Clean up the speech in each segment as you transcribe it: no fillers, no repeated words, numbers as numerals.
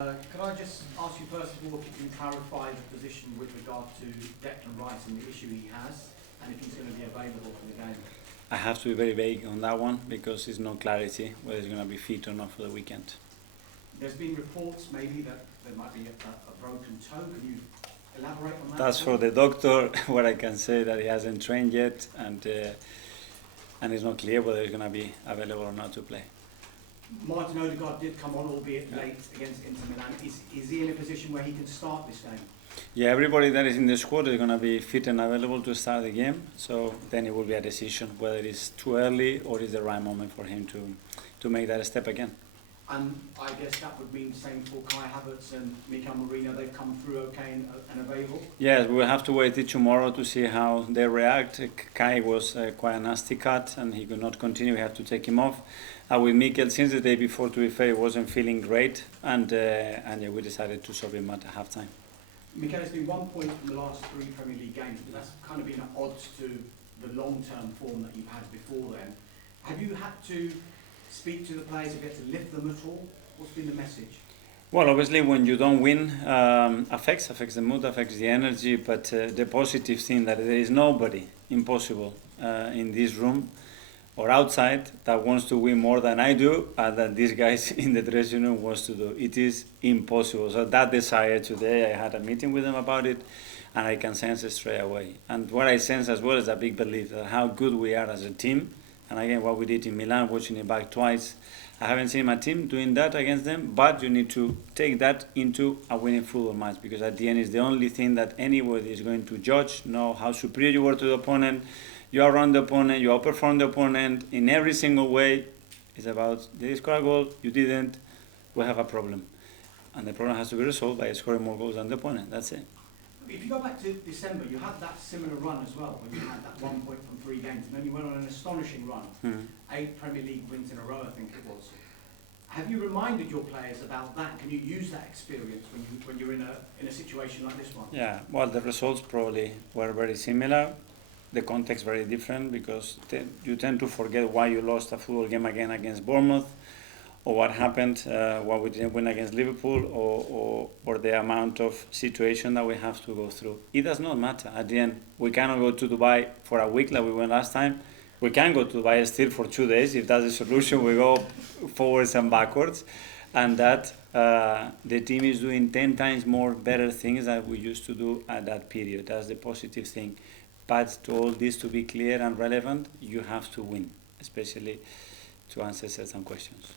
Could I just ask you first of all if you can clarify the position with regard to Declan Rice and the issue he has, and if he's going to be available for the game? I have to be very vague on that one because there's no clarity whether he's going to be fit or not for the weekend. There's been reports maybe that there might be a broken toe. Can you elaborate on that? That's for the doctor. What I can say that he hasn't trained yet, and it's not clear whether he's going to be available or not to play. Martin Odegaard did come on, albeit late, against Inter Milan. Is he in a position where he can start this game? Yeah, everybody that is in the squad is going to be fit and available to start the game. So then it will be a decision whether it is too early or is the right moment for him to make that step again. And I guess that would mean same for Kai Havertz and Mikel Arteta. They've come through okay and available? Yes, we will have to wait till tomorrow to see how they react. Kai was quite a nasty cut and he could not continue. We have to take him off. With Mikel, since the day before, to be fair, he wasn't feeling great, and yeah, we decided to sub him at half-time. Mikel, it's been 1 point from the last 3 Premier League games, but that's kind of been at odds to the long-term form that you've had before then. Have you had to speak to the players, have you had to lift them at all? What's been the message? Well, obviously, when you don't win, affects the mood, affects the energy, but the positive thing that there is nobody impossible in this room or outside that wants to win more than I do and that these guys in the dressing room wants to do. It is impossible. So that desire today, I had a meeting with them about it and I can sense it straight away. And what I sense as well is a big belief that how good we are as a team. And again, what we did in Milan, watching it back twice, I haven't seen my team doing that against them, but you need to take that into a winning football match because at the end it's the only thing that anybody is going to judge, know how superior you were to the opponent. You outrun the opponent, you outperform the opponent in every single way. It's about, did you score a goal? You didn't. We have a problem. And the problem has to be resolved by scoring more goals than the opponent. That's it. If you go back to December, you had that similar run as well, when you had that 1 point from 3 games, and then you went on an astonishing run. 8 Premier League wins in a row, I think it was. Have you reminded your players about that? Can you use that experience when you're in a situation like this one? Yeah, well, the results probably were very similar. The context very different because you tend to forget why you lost a football game again against Bournemouth or what happened, why we didn't win against Liverpool or the amount of situation that we have to go through. It does not matter. At the end, we cannot go to Dubai for a week like we went last time. We can go to Dubai still for 2 days. If that's the solution, we go forwards and backwards. And that the team is doing 10 times more better things than we used to do at that period. That's the positive thing. But to all this to be clear and relevant, you have to win, especially to answer certain questions.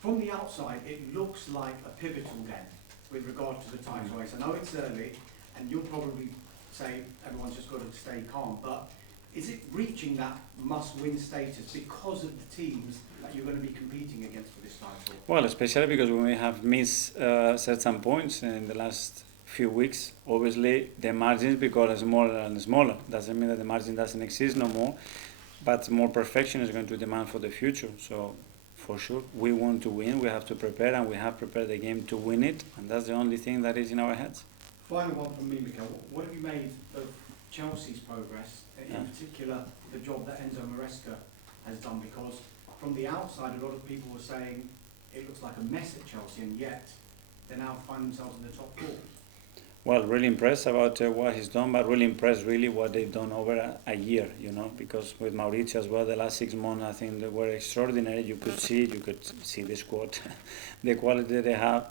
From the outside, it looks like a pivotal game with regard to the title race. I know it's early, and you'll probably say everyone's just got to stay calm, but is it reaching that must-win status because of the teams that you're going to be competing against for this title? Well, especially because we have missed certain points in the last few weeks. Obviously, the margins become smaller and smaller. Doesn't mean that the margin doesn't exist no more, but more perfection is going to demand for the future. So, for sure, we want to win. We have to prepare, and we have prepared the game to win it, and that's the only thing that is in our heads. Final one from me, Mikel. What have you made of Chelsea's progress, in particular the job that Enzo Maresca has done? Because from the outside, a lot of people were saying it looks like a mess at Chelsea, and yet they now find themselves in the top 4. Well, really impressed about what he's done, but really impressed really what they've done over a year, because with Mauricio as well, the last 6 months, I think they were extraordinary. You could see the squad, the quality they have,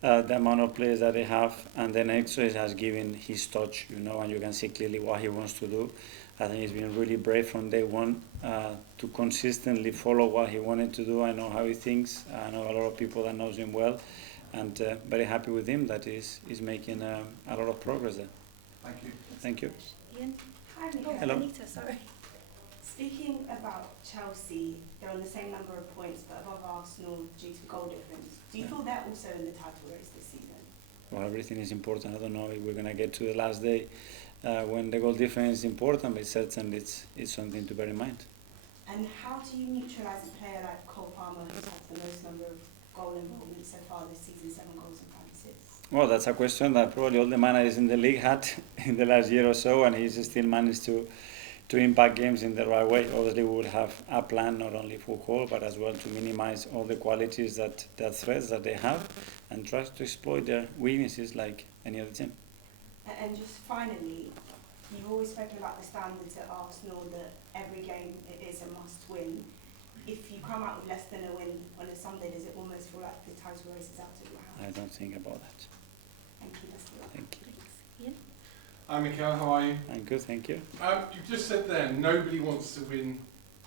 the amount of players that they have, and then Exo has given his touch, and you can see clearly what he wants to do. I think he's been really brave from day one to consistently follow what he wanted to do. I know how he thinks. I know a lot of people that knows him well. And very happy with him that he's making a lot of progress there. Thank you. Thank you. Ian. Hi, Mikel. Hello. Anita, sorry. Speaking about Chelsea, they're on the same number of points but above Arsenal due to goal difference. Do you feel they're also in the title race this season? Well, everything is important. I don't know if we're going to get to the last day when the goal difference is important, but certainly it's something to bear in mind. And how do you neutralise a player like Cole Palmer who's had the most number of goal involvement so far this season, 7 goals and 5 assists? Well, that's a question that probably all the managers in the league had in the last year or so, and he's still managed to to impact games in the right way. Obviously, we will have a plan not only for goal, but as well to minimize all the qualities the threats that they have, and try to exploit their weaknesses like any other team. And just finally, you've always spoken about the standards at Arsenal, that every game it is a must-win. If you come out with less than a win on a Sunday, does it almost feel like the title race is out of your hands? I don't think about that. Thank you, best of luck. Thank you. Ian? Hi Mikel, how are you? I'm good, thank you. You've just said there, nobody wants to win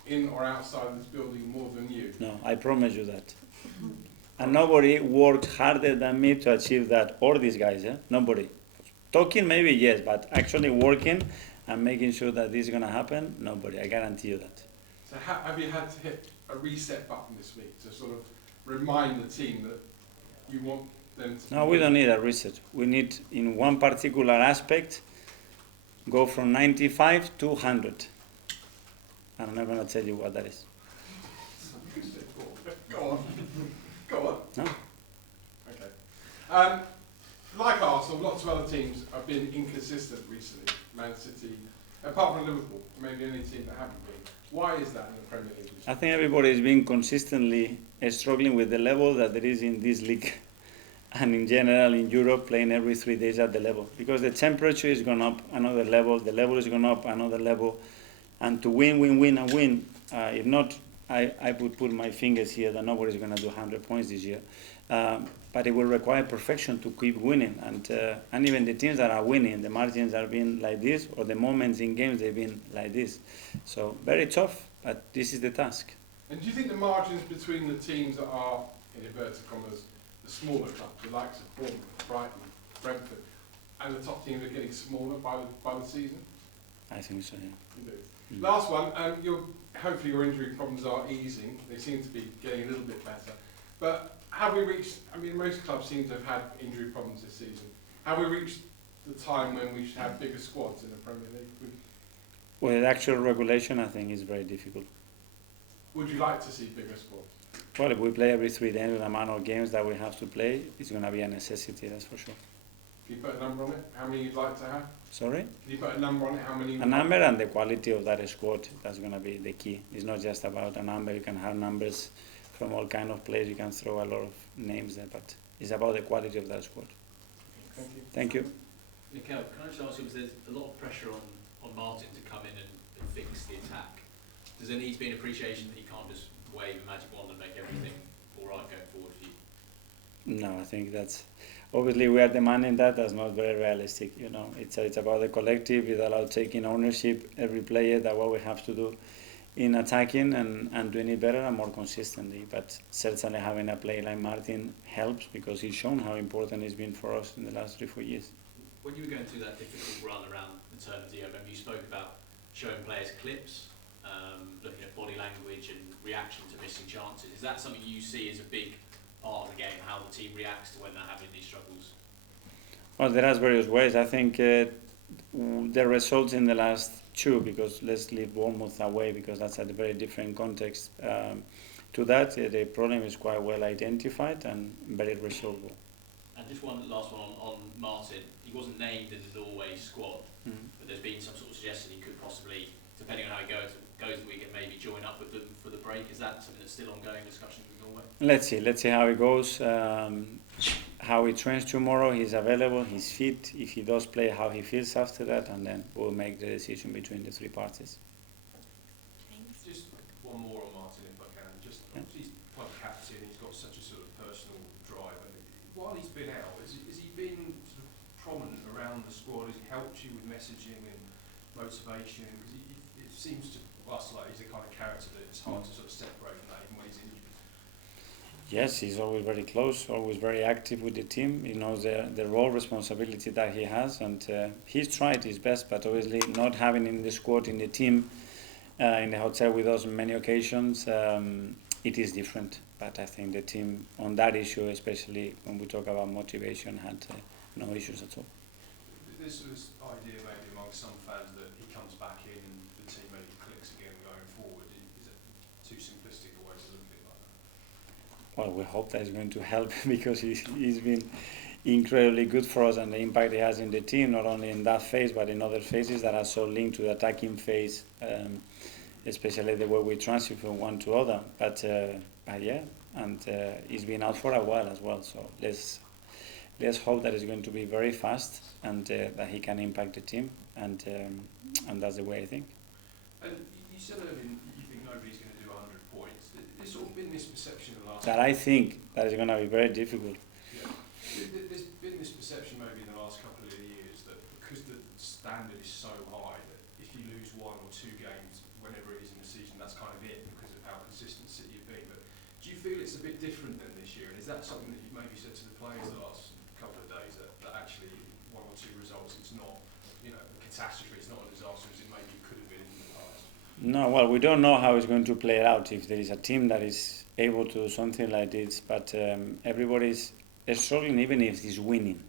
in or outside of this building more than you. No, I promise you that. And nobody worked harder than me to achieve that, or these guys, nobody. Talking maybe yes, but actually working and making sure that this is going to happen, nobody, I guarantee you that. So have you had to hit a reset button this week to sort of remind the team that you want them to... No, we don't need a reset. We need, in one particular aspect, go from 95 to 100. I'm not going to tell you what that is. Go on. Go on. No? Okay. Like Arsenal, lots of other teams have been inconsistent recently. Man City, apart from Liverpool, maybe the only team that haven't been. Why is that in the Premier League? I think everybody has been consistently struggling with the level that there is in this league and in general in Europe, playing every 3 days at the level. Because the temperature is gone up another level, the level is gone up another level, and to win, if not, I would put my fingers here that nobody's going to do 100 points this year. But it will require perfection to keep winning, and even the teams that are winning, the margins have been like this, or the moments in games they've been like this. So very tough, but this is the task. And do you think the margins between the teams that are, in inverted commas, the smaller clubs, the likes of Bournemouth, Brighton, Brentford, and the top teams are getting smaller by the season? I think so, yeah. You do. Mm. Last one, hopefully your injury problems are easing. They seem to be getting a little bit better. But have we reached, I mean, most clubs seem to have had injury problems this season. Have we reached the time when we should have bigger squads in the Premier League? Well, the actual regulation, I think, is very difficult. Would you like to see bigger squads? Well, if we play every 3 days, the amount of games that we have to play, it's going to be a necessity, that's for sure. Can you put a number on it? How many you'd like to have? Sorry? Can you put a number on it? How many? A number and the quality of that squad, that's going to be the key. It's not just about a number. You can have numbers from all kind of players. You can throw a lot of names there, but it's about the quality of that squad. Thank you. Thank you. Mikel, can I just ask you, because there's a lot of pressure on Martin to come in and fix the attack. Does there need to be an appreciation that he can't just wave a magic wand and make everything all right going forward for you? No, I think that's obviously we are demanding that. That's not very realistic. You know, it's about the collective. It's about taking ownership. Every player, that what we have to do in attacking and doing it better and more consistently. But certainly having a player like Martin helps, because he's shown how important it's been for us in the last 3-4 years. When you were going through that difficult run around the turn of the year, I remember you spoke about showing players clips, looking at body language and reaction to missing chances. Is that something you see as a big part of the game, how the team reacts to when they're having these struggles? Well, there are various ways. I think the results in the last 2, because let's leave Bournemouth away because that's a very different context. To that, the problem is quite well identified and very resolvable. And just one last one on Martin. He wasn't named in the Norway squad, but there's been some sort of suggestion he could possibly, depending on how it goes we can maybe join up with them for the break. Is that something that's still ongoing discussions with Norway? Let's see how it goes. How he trains tomorrow. He's available. He's fit. If he does play, how he feels after that, and then we'll make the decision between the 3 parties. Just one more on Martin, if I can. Just he's club captain. He's got such a sort of personal drive. And while he's been out, has he been sort of prominent around the squad? Has he helped you with messaging and motivation? Because it seems to us like he's the kind of character that it's hard to sort of separate from that even when he's injured. Yes, he's always very close, always very active with the team. He knows the role, responsibility that he has, and he's tried his best, but obviously not having in the squad, in the team, in the hotel with us on many occasions, it is different. But I think the team on that issue, especially when we talk about motivation, had no issues at all. There's sort of this idea maybe among some fans that he comes back in and the team maybe clicks again going forward. Is it too simplistic a way to look at it like that? Well, we hope that is going to help because he's been incredibly good for us, and the impact it has in the team, not only in that phase but in other phases that are so linked to the attacking phase, especially the way we transfer from one to other. But yeah, and he's been out for a while as well, so let's hope that it's going to be very fast and that he can impact the team, and that's the way I think. And you said earlier you think nobody's going to do 100 points. There's sort of been this perception in the last... That I think that is going to be very difficult. Yeah. There's been this perception maybe in the last couple of years that because the standard is so high that if you lose 1 or 2 games, whenever it is in the season, that's kind of it because of how consistent City have been. But do you feel it's a bit different than this year? And is that something that you've maybe said to the players the last couple of days, that actually 1 or 2 results, it's not, you know, a catastrophe, it's not a disaster as it maybe could have been in the past? No, well, we don't know how it's going to play out if there is a team that is able to do something like this, but everybody's struggling even if it's winning.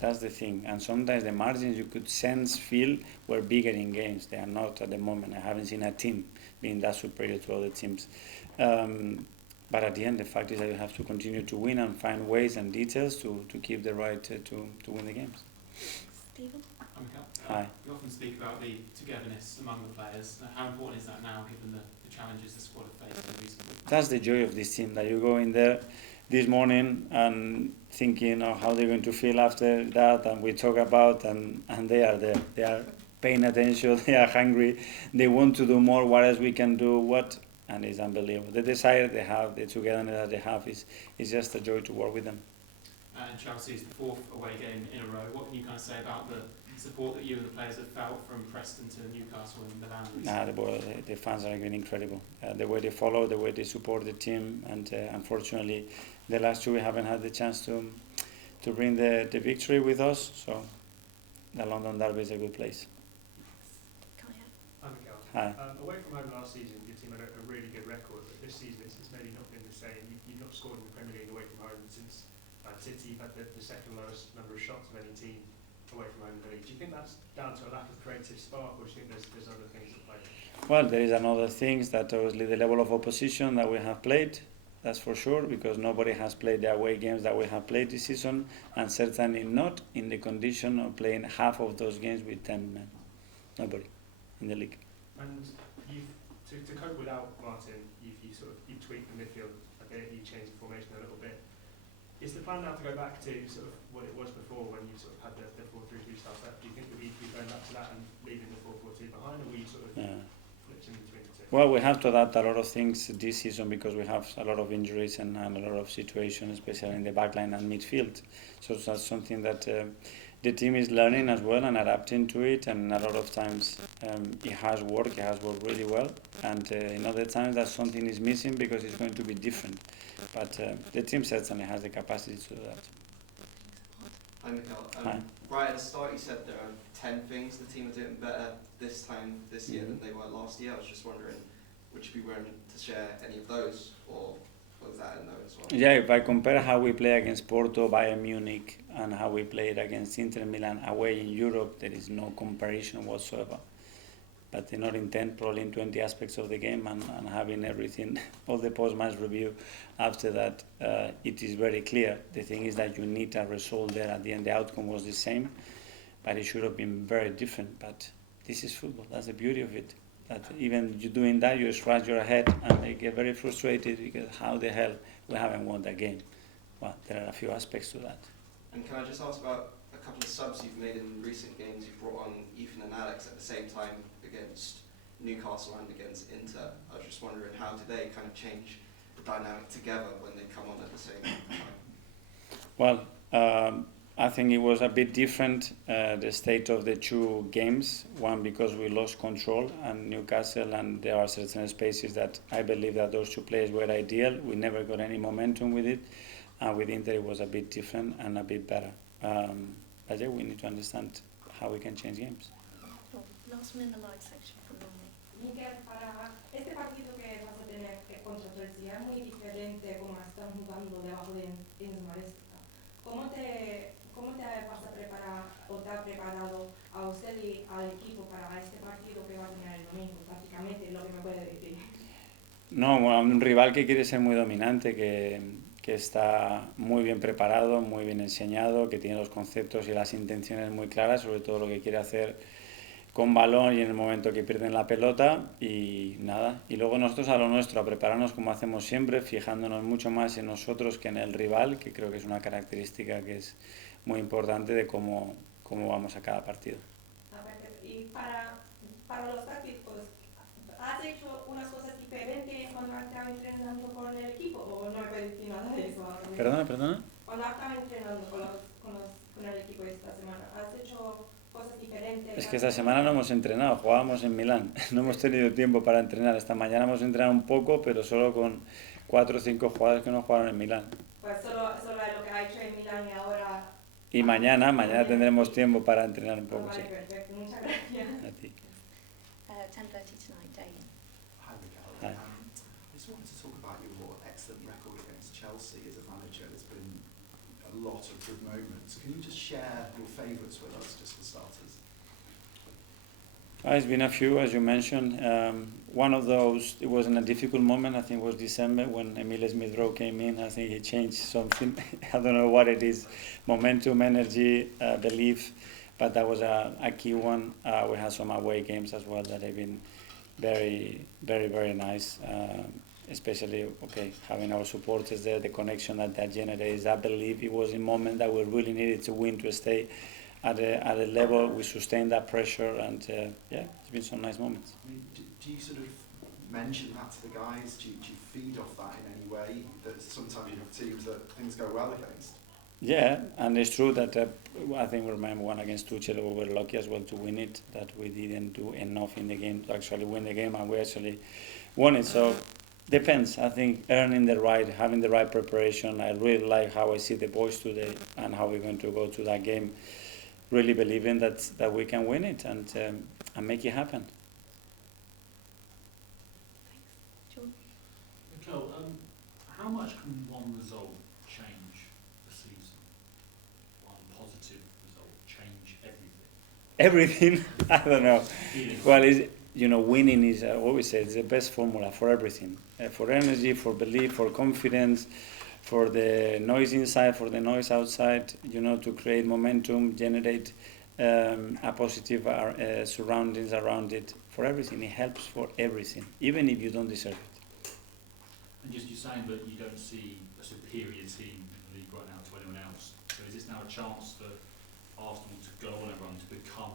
That's the thing. And sometimes the margins you could feel were bigger in games. They are not at the moment. I haven't seen a team being that superior to other teams. But at the end, the fact is that you have to continue to win and find ways and details to keep the right to win the games. Stephen? Hi. We often speak about the togetherness among the players. How important is that now, given the challenges the squad have faced in recent weeks? That's the joy of this team, that you go in there this morning and thinking of how they're going to feel after that, and we talk about, and they are there. They are paying attention, they are hungry, they want to do more, what else we can do, and it's unbelievable. The desire they have, the togetherness that they have is just a joy to work with them. And Chelsea's the 4th away game in a row. What can you kind of say about the support that you and the players have felt from Preston to Newcastle and Milan? The fans are been incredible. The way they follow, the way they support the team, and unfortunately, the last 2 we haven't had the chance to bring the victory with us. So, the London Derby is a good place. Kaya? Hi, Mikel. Hi. Away from home last season, your team had a really good record, but this season it's maybe not been the same. You've not scored in the Premier League away from home since City. You've had the second lowest number of shots of any team away from home in the league. Do you think that's down to a lack of creative spark, or do you think there's other things at play? Well, there is another thing, that obviously the level of opposition that we have played, that's for sure, because nobody has played the away games that we have played this season, and certainly not in the condition of playing half of those games with 10 men. Nobody in the league. And to cope without Martin, you've tweaked the midfield a bit, you've changed the formation a little bit. Is the plan now to go back to sort of what it was before, when you sort of had the 4-3-3 style set? Do you think that we'd be going back to that and leaving the 4-4-2 behind, or will you sort of flipped in between the two? Well, we have to adapt a lot of things this season because we have a lot of injuries and a lot of situations, especially in the backline and midfield. So that's something that the team is learning as well and adapting to it. And a lot of times it has worked really well. And in other times that something is missing because it's going to be different. But the team certainly has the capacity to do that. Hi, Mikel. Hi. Right at the start, you said there are 10 things the team are doing better this year than they were last year. I was just wondering, would you be willing to share any of those, or was that a no as well? Yeah, if I compare how we play against Porto, Bayern Munich, and how we played against Inter Milan away in Europe, there is no comparison whatsoever. But in our intent, probably in 20 aspects of the game, and having everything, all the post-match review after that, it is very clear. The thing is that you need a result there. At the end, the outcome was the same, but it should have been very different. But this is football. That's the beauty of it. That even you doing that, you scratch your head, and they get very frustrated because how the hell we haven't won that game? Well, there are a few aspects to that. And can I just ask about a couple of subs you've made in recent games? You brought on Ethan and Alex at the same time against Newcastle and against Inter. I was just wondering, how do they kind of change the dynamic together when they come on at the same time? Well, I think it was a bit different, the state of the 2 games. One, because we lost control, and Newcastle, and there are certain spaces that I believe that those 2 players were ideal. We never got any momentum with it. And with Inter, it was a bit different and a bit better. But yeah, we need to understand how we can change games. Last one in the live section from Romney. Mikel, para este partido que vas a tener contra Chelsea es muy diferente como están jugando debajo de Enzo Maresca. ¿Cómo te vas a preparar o te has preparado a usted y al equipo para este partido que va a tener el domingo? Prácticamente lo que me puede decir. No, bueno, un rival que quiere ser muy dominante, que que está muy bien preparado, muy bien enseñado, que tiene los conceptos y las intenciones muy claras, sobre todo lo que quiere hacer con balón y en el momento que pierden la pelota y nada. Y luego nosotros a lo nuestro, a prepararnos como hacemos siempre, fijándonos mucho más en nosotros que en el rival, que creo que es una característica que es muy importante de cómo vamos a cada partido. Y para los tácticos, ¿has hecho unas cosas diferentes cuando has estado entrenando con el equipo o no puedes decir nada de eso ahora mismo? Perdona. Cuando has estado entrenando con el equipo esta semana, ¿has hecho cosas diferentes? Es que esta semana no hemos entrenado, jugábamos en Milán, no hemos tenido tiempo para entrenar. Esta mañana hemos entrenado un poco, pero solo con 4 o 5 jugadores que no jugaron en Milán. Pues solo lo que ha hecho en Milán y ahora... Y mañana tendremos tiempo para entrenar un poco, Vale, sí. perfecto, muchas gracias. A ti. 10:30 tonight, Dane. Hi, Mikel. Hi. I just wanted to talk about your excellent record against Chelsea as a manager. There's been a lot of good moments. Can you just share your favourites with us, just for starters? It's been a few, as you mentioned. One of those, it was in a difficult moment, I think it was December, when Emile Smith-Rowe came in. I think he changed something. I don't know what it is, momentum, energy, belief, but that was a key one. We had some away games as well that have been very, very, very nice, especially, having our supporters there, the connection that generates, that belief. It was a moment that we really needed to win to stay at a level. We sustained that pressure, and it's been some nice moments. I mean, do you sort of mention that to the guys? Do you feed off that in any way? That sometimes you have teams that things go well against? Yeah, and it's true that I think we remember one against Tuchel, we were lucky as well to win it, that we didn't do enough in the game to actually win the game, and we actually won it. So depends. I think having the right preparation. I really like how I see the boys today and how we're going to go to that game, really believing that we can win it and make it happen. John? Mikel, how much can one result change the season? One positive result change everything? Everything? I don't know. Feeling. Well, winning is what we say. It's the best formula for everything, for energy, for belief, for confidence, for the noise inside, for the noise outside. To create momentum, generate a positive surroundings around it. For everything, it helps for everything, even if you don't deserve it. And just you're saying that you don't see a superior team in the league right now to anyone else. So is this now a chance for Arsenal to go on a run to become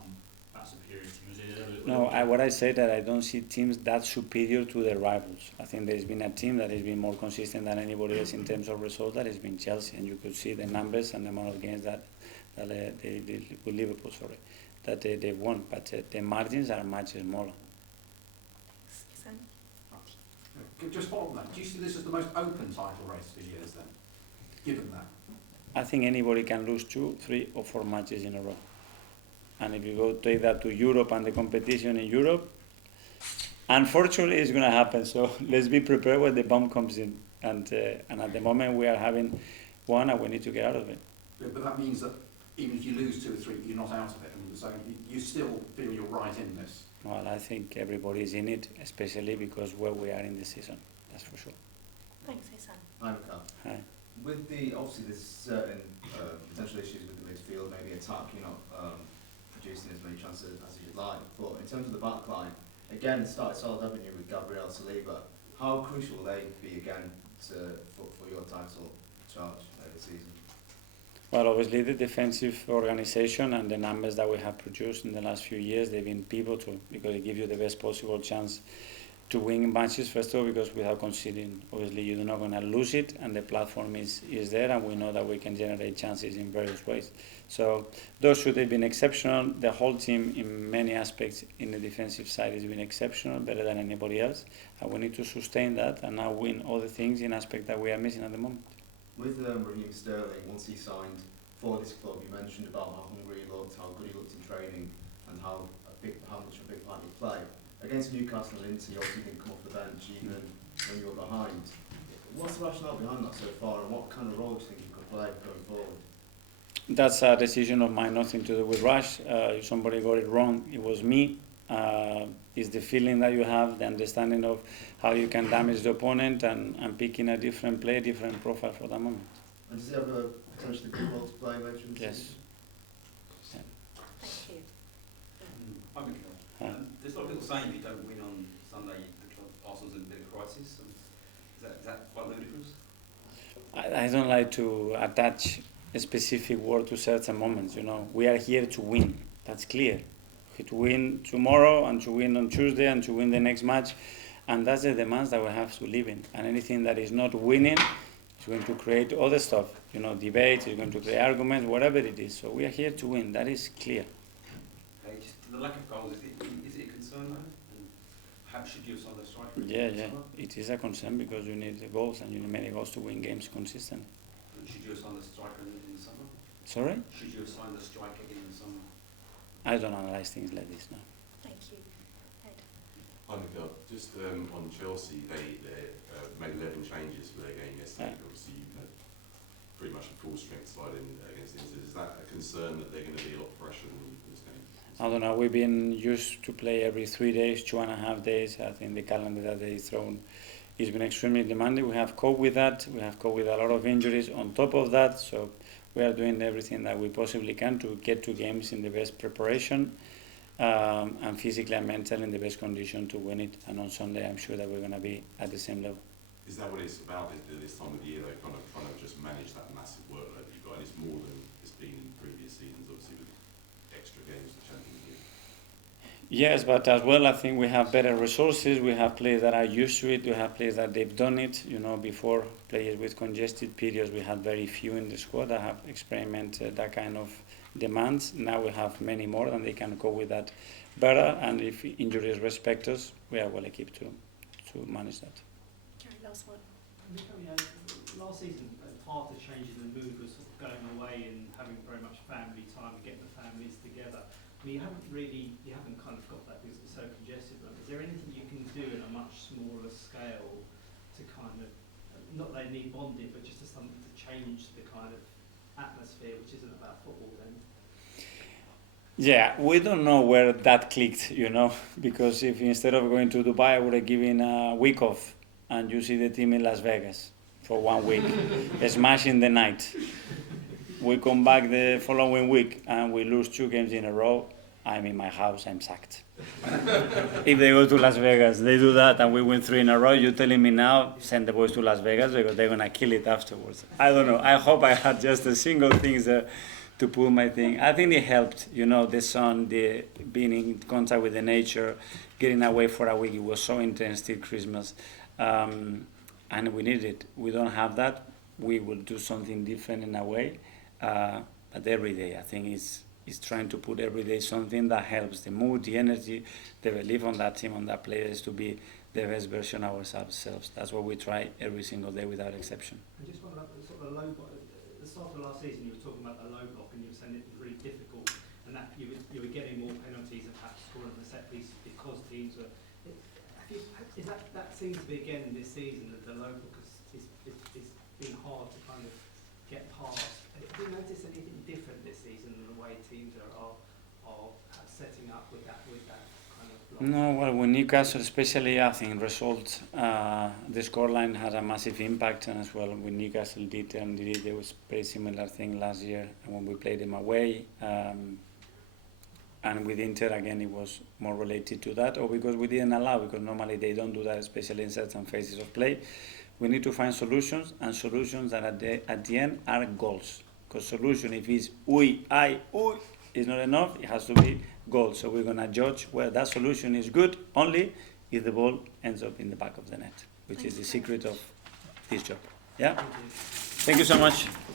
that superior team? Is it No, what I say that I don't see teams that superior to their rivals. I think there's been a team that has been more consistent than anybody else in terms of results. That has been Chelsea, and you could see the numbers and the amount of games that they with Liverpool, that they've won. But the margins are much smaller. Just follow on that. Do you see this as the most open title race for years then, given that? I think anybody can lose 2, 3 or 4 matches in a row. And if you go take that to Europe and the competition in Europe, unfortunately it's going to happen. So let's be prepared when the bomb comes in. And at the moment we are having one and we need to get out of it. But that means that even if you lose 2 or 3, you're not out of it. And so you still feel you're right in this. Well, I think everybody's in it, especially because where we are in the season. That's for sure. Thanks, Hassan. Hi, Mikel. Hi. With obviously there's certain potential issues with the midfield, maybe attack, you're not producing as many chances as you'd like. But in terms of the back line, again, started solid, haven't you, with Gabriel Saliba? How crucial will they be again for your title charge this season? Well, obviously the defensive organization and the numbers that we have produced in the last few years, they've been pivotal because they give you the best possible chance to win matches, first of all, because without conceding, obviously you're not going to lose it, and the platform is there, and we know that we can generate chances in various ways. So those should have been exceptional. The whole team, in many aspects, in the defensive side, has been exceptional, better than anybody else, and we need to sustain that and now win all the things in aspects that we are missing at the moment. With Raheem Sterling, once he signed for this club, you mentioned about how hungry he looked, how good he looked in training, and how much of a big part he played. Against Newcastle and Inter, he obviously didn't come off the bench even when you were behind. What's the rationale behind that so far, and what kind of role do you think he could play going forward? That's a decision of mine, nothing to do with Rush. If somebody got it wrong, it was me. It's the feeling that you have, the understanding of how you can damage the opponent, and picking a different play, different profile for that moment. And does he have a potentially good role to play later in the Yes. season? Thank you. Hi, Mikel. Hi. There's a lot of people saying if you don't win on Sunday, the club, Arsenal's in a bit of crisis. Is that quite ludicrous? I don't like to attach a specific word to certain moments. We are here to win. That's clear. To win tomorrow, and to win on Tuesday, and to win the next match, and that's the demands that we have to live in. And anything that is not winning is going to create other stuff. Debates. It's going to create arguments, whatever it is. So we are here to win. That is clear. Okay, just the lack of goals, is it a concern though? And perhaps should you have signed a striker? Yeah. It is a concern because you need the goals, and you need many goals to win games consistently. Should you have signed a striker in the summer? Sorry? Should you have signed a striker in the summer? I don't analyze things like this now. Thank you. Ed. Hi, Mikel. Just on Chelsea, they made 11 changes for their game yesterday. Yeah. Obviously, you had pretty much a full-strength side against Inter. Is that a concern that they're going to be a lot fresher in this game? I don't know. We've been used to play every 3 days, 2.5 days. I think the calendar that they've thrown has been extremely demanding. We have coped with that. We have coped with a lot of injuries on top of that. So we are doing everything that we possibly can to get to games in the best preparation, and physically and mentally in the best condition to win it. And on Sunday, I'm sure that we're going to be at the same level. Is that what it's about this time of the year, though, kind of trying to just manage that massive workload that you've got? And it's more than it's been in previous seasons, obviously, with extra games to Champions League. Yes, but as well, I think we have better resources. We have players that are used to it. We have players that they've done it. Before, players with congested periods, we had very few in the squad that have experimented that kind of demands. Now we have many more, and they can go with that better. And if injuries respect us, we are well equipped to manage that. Gary, last one. Last season, part of the changes in the mood was sort of going away and having very much family time and getting the families together. I mean, you haven't kind of got that because it's so congested. But is there anything you can do in a much smaller scale to kind of, not that they need bonding, but just as something to change the kind of atmosphere, which isn't about football then? Yeah, we don't know where that clicked, because if instead of going to Dubai, I would have given a week off, and you see the team in Las Vegas for 1 week, smashing the night. We come back the following week and we lose 2 games in a row. I'm in my house, I'm sacked. If they go to Las Vegas, they do that and we win 3 in a row, you're telling me now, send the boys to Las Vegas because they're going to kill it afterwards. I don't know. I hope I had just a single thing to pull my thing. I think it helped, the sun, the being in contact with the nature, getting away for a week. It was so intense till Christmas. And we needed it. We don't have that. We will do something different in a way. But every day, I think is trying to put every day something that helps the mood, the energy, the belief on that team, on that players to be the best version of ourselves. That's what we try every single day without exception. I just wonder about the sort of low block. At the start of last season, you were talking about the low block, and you were saying it was really difficult, and that you were getting more penalties and perhaps scoring the set piece because teams were. That seems to be again this season that the low block is been hard to kind of get past. Have you noticed anything different this season in the way teams are setting up with that kind of block? No, well, with Newcastle especially, I think results, the scoreline has a massive impact, and as well with Newcastle there was a very similar thing last year when we played them away. And with Inter, again, it was more related to that, or because we didn't allow, because normally they don't do that, especially in certain phases of play. We need to find solutions, and solutions that at the end are goals. Because solution, if it's is not enough, it has to be goals. So we're going to judge whether that solution is good only if the ball ends up in the back of the net, which is the secret of this job. Yeah? Thank you so much.